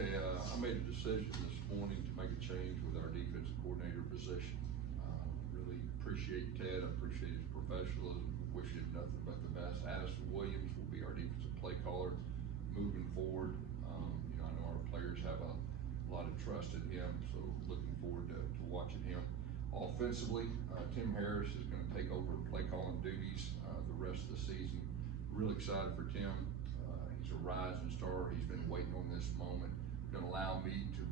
Okay, I made a decision this morning to make a change with our defensive coordinator position. Really appreciate Ted. I appreciate his professionalism. Wish him nothing but the best. Addison Williams will be our defensive play caller moving forward. I know our players have a lot of trust in him, so looking forward to watching him. Offensively, Tim Harris is going to take over play calling duties the rest of the season. Really excited for Tim. He's a rising star. He's been waiting on this moment. Going to allow me to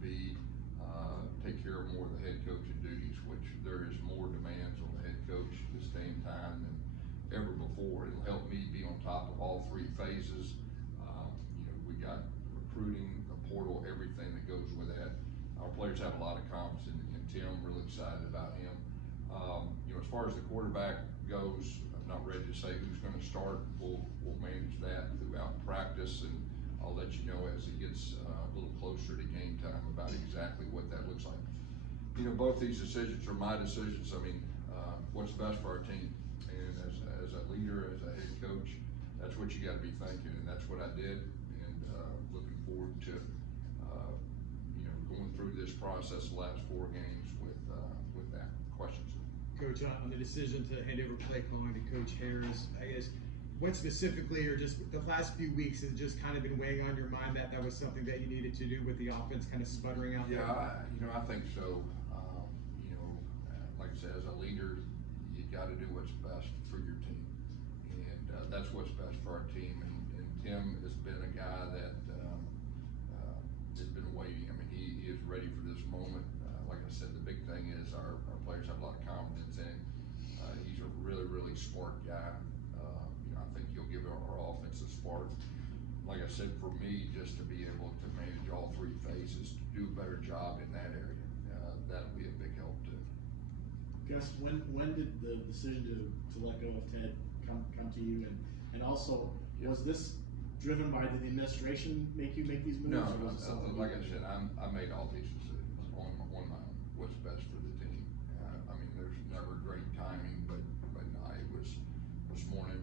take care of more of the head coaching duties, which there is more demands on the head coach this day and time than ever before. It'll help me be on top of all three phases. We got recruiting, the portal, everything that goes with that. Our players have a lot of confidence in Tim. Really excited about him. As far as the quarterback goes, I'm not ready to say who's going to start. We'll manage that throughout practice, and I'll let you know as it gets a little closer to game time about exactly what that looks like. Both these decisions are my decisions. What's best for our team, and as a leader, as a head coach, that's what you got to be thinking, and that's what I did. And looking forward to going through this process the last 4 games with that. Questions? Coach, on the decision to hand over play calling to Coach Harris, I guess, what specifically, or just the last few weeks, has just kind of been weighing on your mind that was something that you needed to do with the offense kind of sputtering out there? Yeah, I think so. Like I said, as a leader, you got to do what's best for your team, and that's what's best for our team. And Tim has been a guy that has been waiting. He is ready for this moment. Like I said, the big thing is our players have a lot of confidence in him. He's a really, really smart guy. I think he'll give our offense a spark. Like I said, for me, just to be able to manage all 3 phases, to do a better job in that area, that'll be a big help too. Gus, when did the decision to let go of Ted come to you, and also was this driven by the administration make you make these moves? No, like I said, I made all these decisions on my own. What's best for the team. There's never great timing, but no, it was this morning.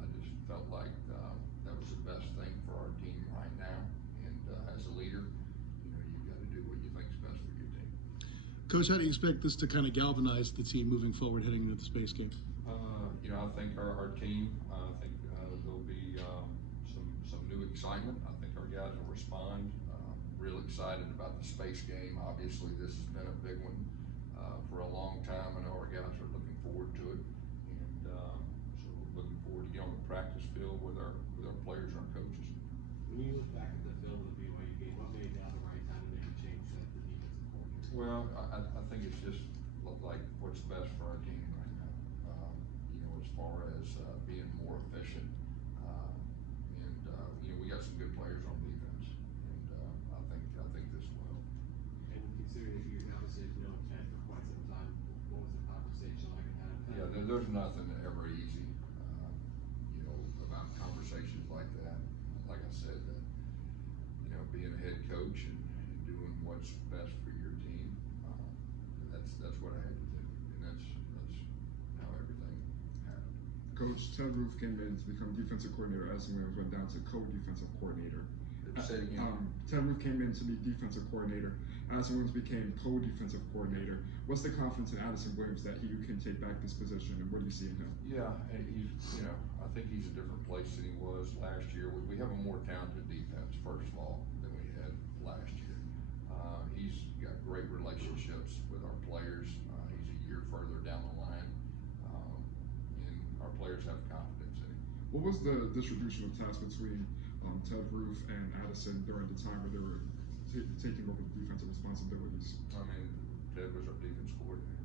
I just felt like that was the best thing for our team right now. And as a leader, you've got to do what you think is best for your team. Coach, how do you expect this to kind of galvanize the team moving forward heading into the space game? I think our team, there'll be some new excitement. I think our guys will respond. Real excited about the space game. Obviously, this has been a big one for a long time. I know our guys are looking forward to it, and so we're looking forward to getting on the practice field with our players and our coaches. When you look back at the film of the BYU game, what made now the right time to make a change at the defensive coordinator? Well, I think it's just like what's best for our team right now. As far as being more efficient, and we got some good players on defense, and I think this will help. And considering that you're obviously known Ted for quite some time, what was the conversation like? Yeah, there's nothing ever easy, about conversations like that. Like I said, being a head coach and doing what's best for your team, that's what I had to do, and that's how everything happened. Coach, Ted Roof came in to become defensive coordinator. Addison Williams went down to co-defensive coordinator. Say it again. Ted Roof came in to be defensive coordinator. Addison Williams became co-defensive coordinator. What's the confidence in Addison Williams that he can take back this position, and what do you see in him? Yeah, and I think he's a different place than he was last year. We have a more talented defense, first of all, than we had last year. He's got great relationships with our players. He's a year further down the line, and our players have confidence in him. What was the distribution of tasks between Ted Roof and Addison during the time where they were taking over the defensive responsibilities? Ted was our defense coordinator.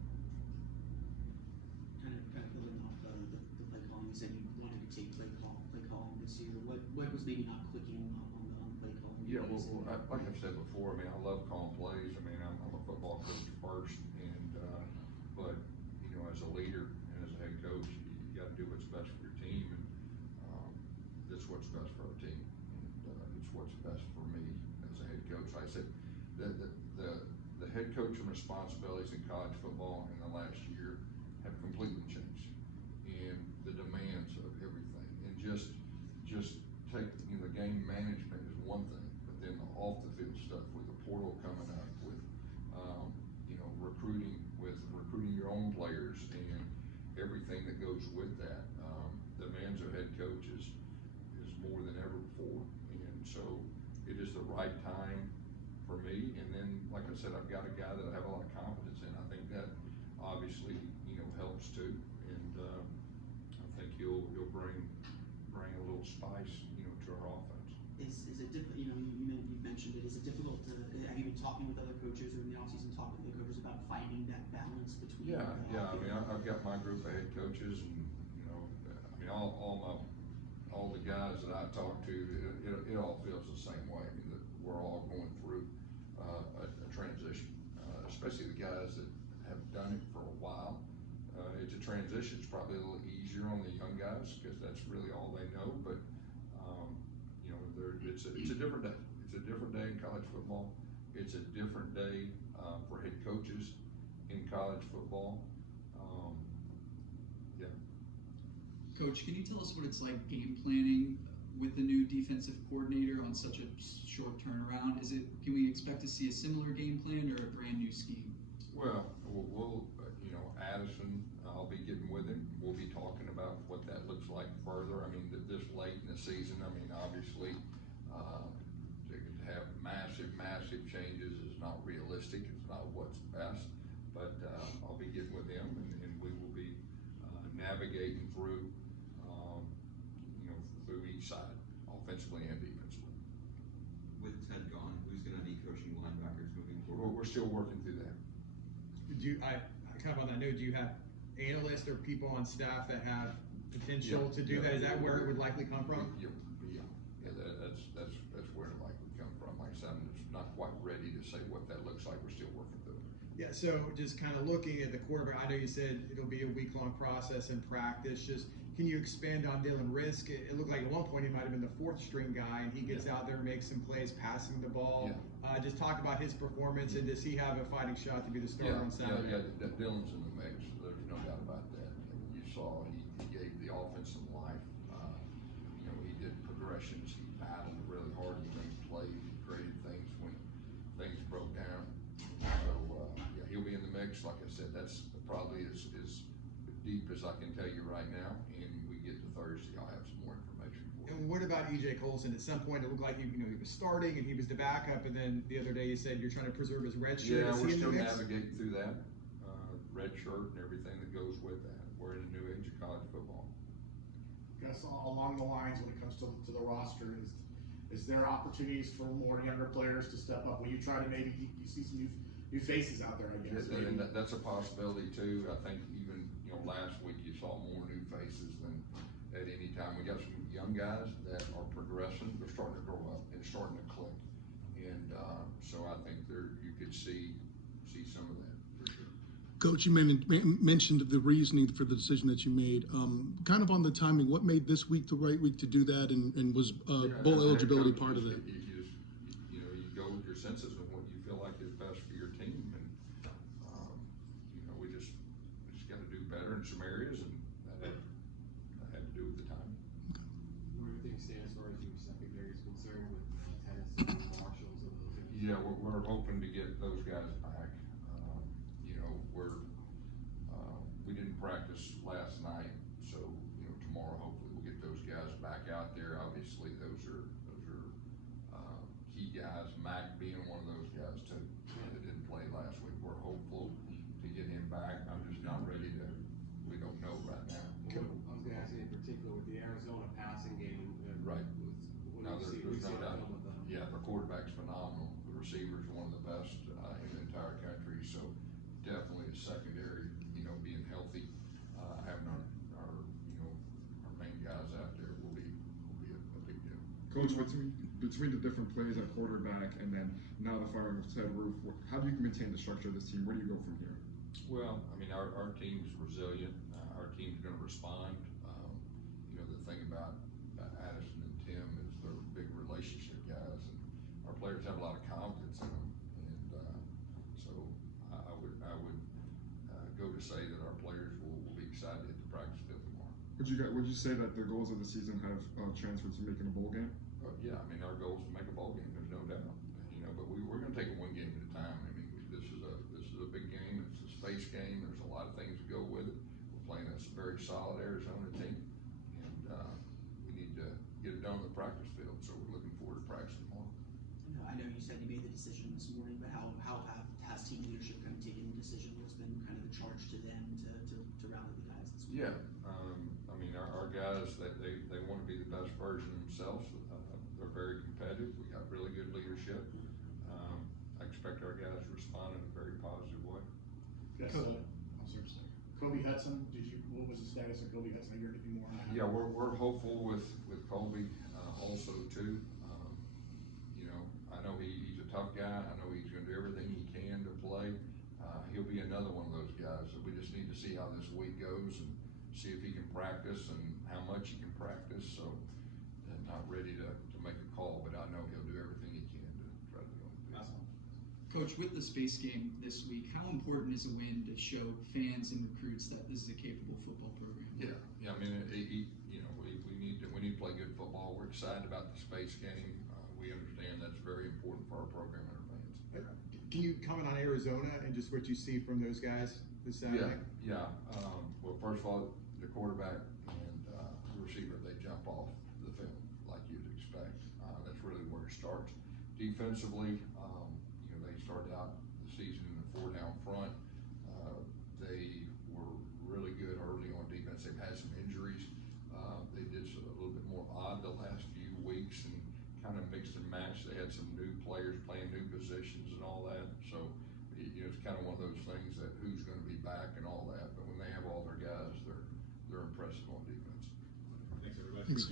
Kind of building off the play calling, you said you wanted to take play calling this year. What was maybe not clicking on the play calling? Yeah, well, like I've said before, I love calling plays. I'm a football coach first, and but as a leader and as a head coach, you got to do what's best for your team, and this is what's best for our team, and it's what's best for me as a head coach. Like I said, the head coaching responsibilities in college football in the last year have completely changed, and the demands of everything, and just take the game management is one thing, but then the schedule coming up with, you know, recruiting your own players and everything that goes with that. The demands of head coach is more than ever before, and so it is the right time for me. And then, like I said, I've got a guy that I have a lot of confidence in. I think that obviously, you know, helps too, and I think he'll bring a little spice, you know, to our offense. Is it difficult, you know, you mentioned it, is it difficult to, have you been talking with other coaches or in the offseason talking with other coaches about finding that balance between? Yeah. I mean, I've got my group of head coaches, and you know, I mean, all the guys that I talk to, it all feels the same way. I mean, that we're all going through a transition, especially the guys that have done it for a while. It's a transition. It's probably a little easier on the young guys because that's really all they know. But you know, it's a different day. It's a different day in college football. It's a different day for head coaches in college football. Yeah. Coach, can you tell us what it's like game planning with the new defensive coordinator on such a short turnaround? Can we expect to see a similar game plan or a brand new scheme? Well, we'll you know, Addison, I'll be getting with him. We'll be talking about what that looks like further. I mean, this late in the season, I mean, obviously, to have massive changes is not realistic. It's not what's best. But I'll be getting with him, and we will be navigating through, you know, through each side, offensively and defensively. With Ted gone, who's going to be coaching linebackers moving forward? We're still working through that. I kind of on that note, do you have analysts or people on staff that have potential to do that? Is that where it would likely come from? Yeah, that's where it likely come from. Like I said, I'm just not quite ready to say what that looks like. We're still working through it. Yeah, so just kind of looking at the quarterback, I know you said it'll be a week-long process in practice. Just can you expand on Dylan Risk? It looked like at one point he might have been the fourth string guy, and he gets out there, makes some plays, passing the ball. Yeah. Just talk about his performance, and does he have a fighting shot to be the starter on Saturday? Yeah, Dylan's in the mix. There's no doubt about that. You saw he gave the offense some life. You know, he did progressions. He battled really hard. He made plays. He created things when things broke down. So yeah, he'll be in the mix. Like I said, that's probably as deep as I can tell you right now. And we get to Thursday, I'll have some more information for you. And what about E.J. Colson? At some point, it looked like he was starting and he was the backup, and then the other day you said you're trying to preserve his red shirt. Yeah, Is we're he in the still mix? navigating through that. Red shirt and everything that goes with that. We're in a new age of college football. Gus, along the lines when it comes to the roster, is there opportunities for more younger players to step up? Will you try to maybe you see some new faces out there? I guess. And that's a possibility too. I think even last week you saw more new faces than at any time. We got some young guys that are progressing. They're starting to grow up and starting to click, and so I think you could see some of that for sure. Coach, you mentioned the reasoning for the decision that you made. Kind of on the timing, what made this week the right week to do that, and was bowl eligibility part of that? You go with your senses of what you feel like is best for your team, and we just got to do better in some areas, and that had to do with the time. Where do things stand as far as your secondary is concerned with Tennessee, Marshalls, and those? Yeah, we're hoping to get those guys back. We didn't practice last night, so tomorrow hopefully we'll get those guys back out there. Obviously, those are key guys. Mac being one of those guys too that didn't play last week. We're hopeful to get him back. I'm just not ready to. We don't know right now. I was going to ask you in particular with the Arizona passing game. Right. Now there's no doubt. Yeah, the quarterback's phenomenal. The receiver's one of the best in the entire country. So definitely the secondary, being healthy, having our main guys out there will be a big deal. Coach, between the different plays at quarterback and then now the firing of Ted Roof, how do you maintain the structure of this team? Where do you go from here? Well, I mean, our team's resilient. Our team's going to respond. The thing about Addison and Tim is they're big relationship guys, and our players have a lot of confidence in them. And so I would go to say that our players will be excited to practice field tomorrow. Would you say that the goals of the season have transferred to making a bowl game? Yeah, I mean, our goal is to make a bowl game. There's no doubt. But we're going to take it one game solid Arizona team, and, we need to get it done on the practice field, so we're looking forward to practicing more. I know you said you made the decision this morning, but has team leadership kind of taken the decision? What's been kind of the charge to them to rally the guys this week? Yeah, I mean, our guys, they want to be the best version of themselves. They're very competitive. We got really good leadership. I expect our guys to respond in a very positive way. Yes, I'm sorry. Kobe Hudson, what was the status of Kobe Hudson? Have you heard anything more on that? Yeah, we're hopeful with Colby, also too. You know, I know he's a tough guy. I know he's gonna do everything he can to play. He'll be another one of those guys that we just need to see how this week goes and see if he can practice and how much he can practice. So, I'm not ready to make a call, but I know he'll do everything he can to try to do it. Coach, with the space game this week, how important is a win to show fans and recruits that this is a capable football program? Yeah. I mean, you know, we need to play good football. We're excited about the space game. We understand that's very important for our program and our fans. Can you comment on Arizona and just what you see from those guys this Saturday? Yeah. Well, first of all, the quarterback and the receiver, they jump off the film like you'd expect. That's really where it starts. Defensively, you know, they started out the season in the 4 down front. They were really good early on defense. They've had some injuries. They did a little bit more odd the last few weeks and kind of mixed and matched. They had some new players playing new positions and all that. So, you know, it's kind of one of those things that who's going to be back and all that. But when they have all their guys, they're impressive on defense. Thanks.